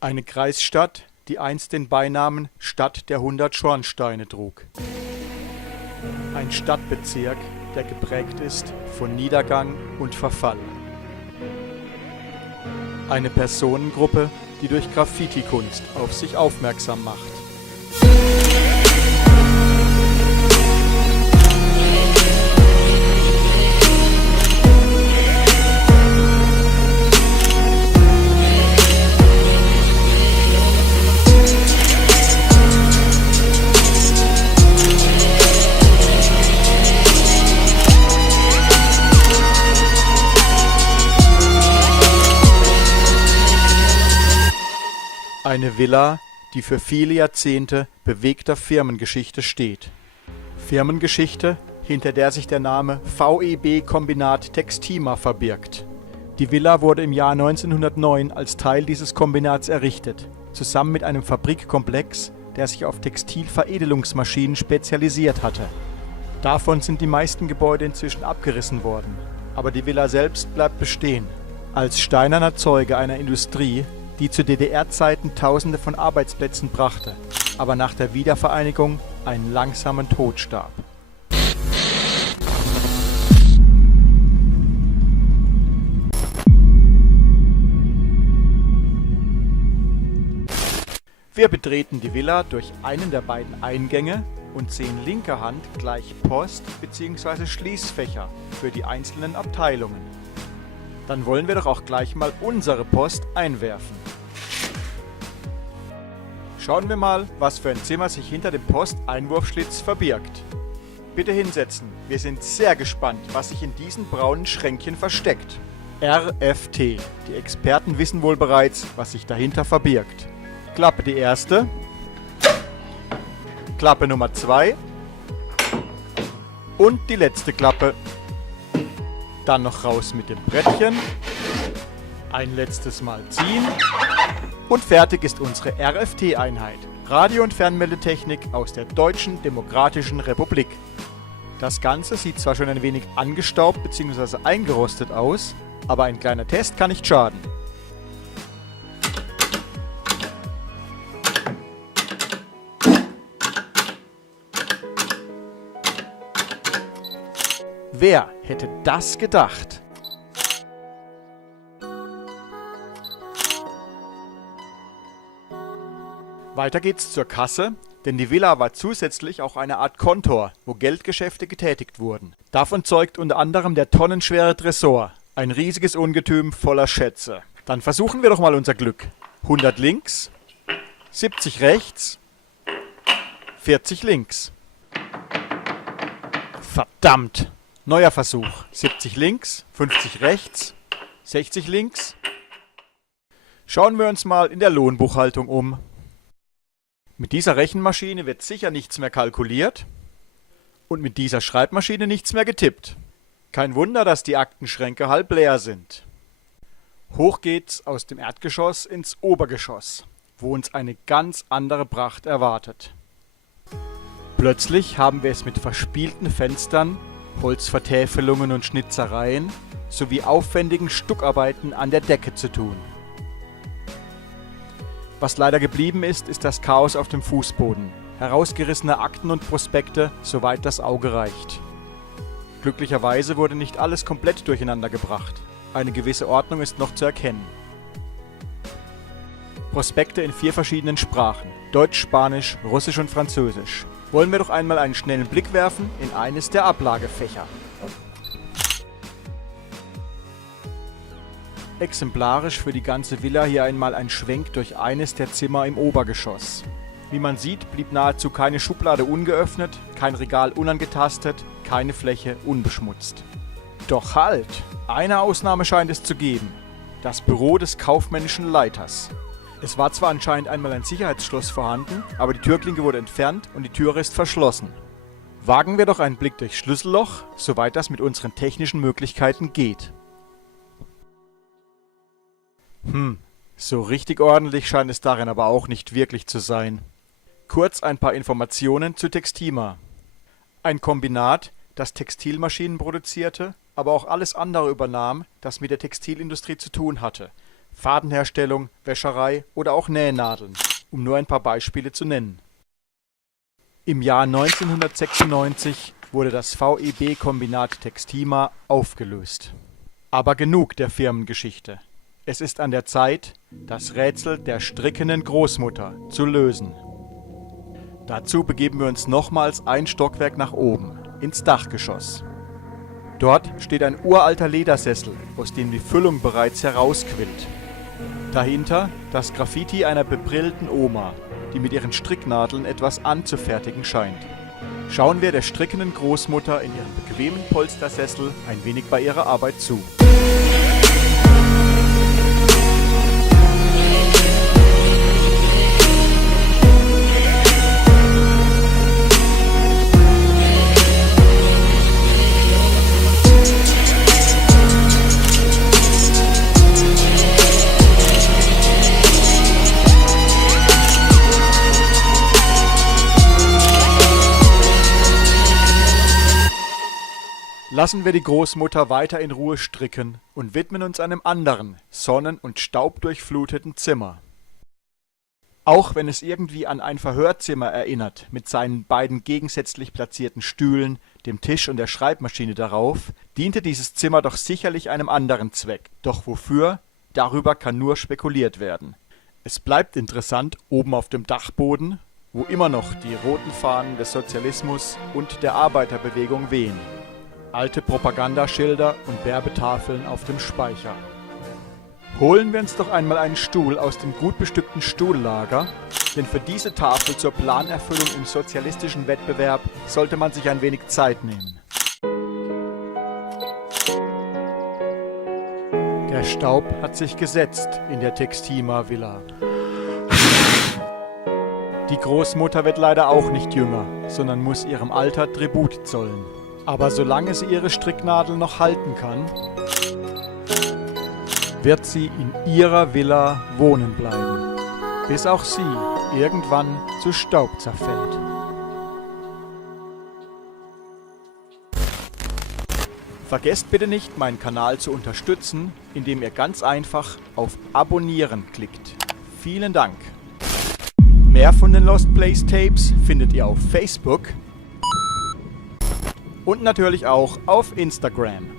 Eine Kreisstadt, die einst den Beinamen Stadt der 100 Schornsteine trug. Ein Stadtbezirk, der geprägt ist von Niedergang und Verfall. Eine Personengruppe, die durch Graffiti-Kunst auf sich aufmerksam macht. Eine Villa, die für viele Jahrzehnte bewegter Firmengeschichte steht. Firmengeschichte, hinter der sich der Name VEB Kombinat Textima verbirgt. Die Villa wurde im Jahr 1909 als Teil dieses Kombinats errichtet, zusammen mit einem Fabrikkomplex, der sich auf Textilveredelungsmaschinen spezialisiert hatte. Davon sind die meisten Gebäude inzwischen abgerissen worden, aber die Villa selbst bleibt bestehen. Als steinerner Zeuge einer Industrie, die zu DDR-Zeiten Tausende von Arbeitsplätzen brachte, aber nach der Wiedervereinigung einen langsamen Tod starb. Wir betreten die Villa durch einen der beiden Eingänge und sehen linker Hand gleich Post bzw. Schließfächer für die einzelnen Abteilungen. Dann wollen wir doch auch gleich mal unsere Post einwerfen. Schauen wir mal, was für ein Zimmer sich hinter dem Posteinwurfschlitz verbirgt. Bitte hinsetzen, wir sind sehr gespannt, was sich in diesen braunen Schränkchen versteckt. RFT, die Experten wissen wohl bereits, was sich dahinter verbirgt. Klappe die erste, Klappe Nummer 2 und die letzte Klappe. Dann noch raus mit dem Brettchen, ein letztes Mal ziehen und fertig ist unsere RFT-Einheit, Radio- und Fernmeldetechnik aus der Deutschen Demokratischen Republik. Das Ganze sieht zwar schon ein wenig angestaubt bzw. eingerostet aus, aber ein kleiner Test kann nicht schaden. Wer hätte das gedacht? Weiter geht's zur Kasse, denn die Villa war zusätzlich auch eine Art Kontor, wo Geldgeschäfte getätigt wurden. Davon zeugt unter anderem der tonnenschwere Tresor, ein riesiges Ungetüm voller Schätze. Dann versuchen wir doch mal unser Glück. 100 links, 70 rechts, 40 links. Verdammt! Neuer Versuch. 70 links, 50 rechts, 60 links. Schauen wir uns mal in der Lohnbuchhaltung um. Mit dieser Rechenmaschine wird sicher nichts mehr kalkuliert und mit dieser Schreibmaschine nichts mehr getippt. Kein Wunder, dass die Aktenschränke halb leer sind. Hoch geht's aus dem Erdgeschoss ins Obergeschoss, wo uns eine ganz andere Pracht erwartet. Plötzlich haben wir es mit verspielten Fenstern, Holzvertäfelungen und Schnitzereien sowie aufwendigen Stuckarbeiten an der Decke zu tun. Was leider geblieben ist, ist das Chaos auf dem Fußboden. Herausgerissene Akten und Prospekte, soweit das Auge reicht. Glücklicherweise wurde nicht alles komplett durcheinander gebracht. Eine gewisse Ordnung ist noch zu erkennen. Prospekte in 4 verschiedenen Sprachen: Deutsch, Spanisch, Russisch und Französisch. Wollen wir doch einmal einen schnellen Blick werfen in eines der Ablagefächer. Exemplarisch für die ganze Villa hier einmal ein Schwenk durch eines der Zimmer im Obergeschoss. Wie man sieht, blieb nahezu keine Schublade ungeöffnet, kein Regal unangetastet, keine Fläche unbeschmutzt. Doch halt! Eine Ausnahme scheint es zu geben: das Büro des kaufmännischen Leiters. Es war zwar anscheinend einmal ein Sicherheitsschloss vorhanden, aber die Türklinke wurde entfernt und die Türe ist verschlossen. Wagen wir doch einen Blick durchs Schlüsselloch, soweit das mit unseren technischen Möglichkeiten geht. So richtig ordentlich scheint es darin aber auch nicht wirklich zu sein. Kurz ein paar Informationen zu Textima. Ein Kombinat, das Textilmaschinen produzierte, aber auch alles andere übernahm, das mit der Textilindustrie zu tun hatte. Fadenherstellung, Wäscherei oder auch Nähnadeln, um nur ein paar Beispiele zu nennen. Im Jahr 1996 wurde das VEB-Kombinat Textima aufgelöst. Aber genug der Firmengeschichte. Es ist an der Zeit, das Rätsel der strickenden Großmutter zu lösen. Dazu begeben wir uns nochmals ein Stockwerk nach oben, ins Dachgeschoss. Dort steht ein uralter Ledersessel, aus dem die Füllung bereits herausquillt. Dahinter das Graffiti einer bebrillten Oma, die mit ihren Stricknadeln etwas anzufertigen scheint. Schauen wir der strickenden Großmutter in ihrem bequemen Polstersessel ein wenig bei ihrer Arbeit zu. Lassen wir die Großmutter weiter in Ruhe stricken und widmen uns einem anderen, sonnen- und staubdurchfluteten Zimmer. Auch wenn es irgendwie an ein Verhörzimmer erinnert, mit seinen beiden gegensätzlich platzierten Stühlen, dem Tisch und der Schreibmaschine darauf, diente dieses Zimmer doch sicherlich einem anderen Zweck. Doch wofür? Darüber kann nur spekuliert werden. Es bleibt interessant oben auf dem Dachboden, wo immer noch die roten Fahnen des Sozialismus und der Arbeiterbewegung wehen. Alte Propagandaschilder und Werbetafeln auf dem Speicher. Holen wir uns doch einmal einen Stuhl aus dem gut bestückten Stuhllager, denn für diese Tafel zur Planerfüllung im sozialistischen Wettbewerb sollte man sich ein wenig Zeit nehmen. Der Staub hat sich gesetzt in der Textima Villa. Die Großmutter wird leider auch nicht jünger, sondern muss ihrem Alter Tribut zollen. Aber solange sie ihre Stricknadel noch halten kann, wird sie in ihrer Villa wohnen bleiben, bis auch sie irgendwann zu Staub zerfällt. Vergesst bitte nicht, meinen Kanal zu unterstützen, indem ihr ganz einfach auf Abonnieren klickt. Vielen Dank! Mehr von den Lost Place Tapes findet ihr auf Facebook und natürlich auch auf Instagram.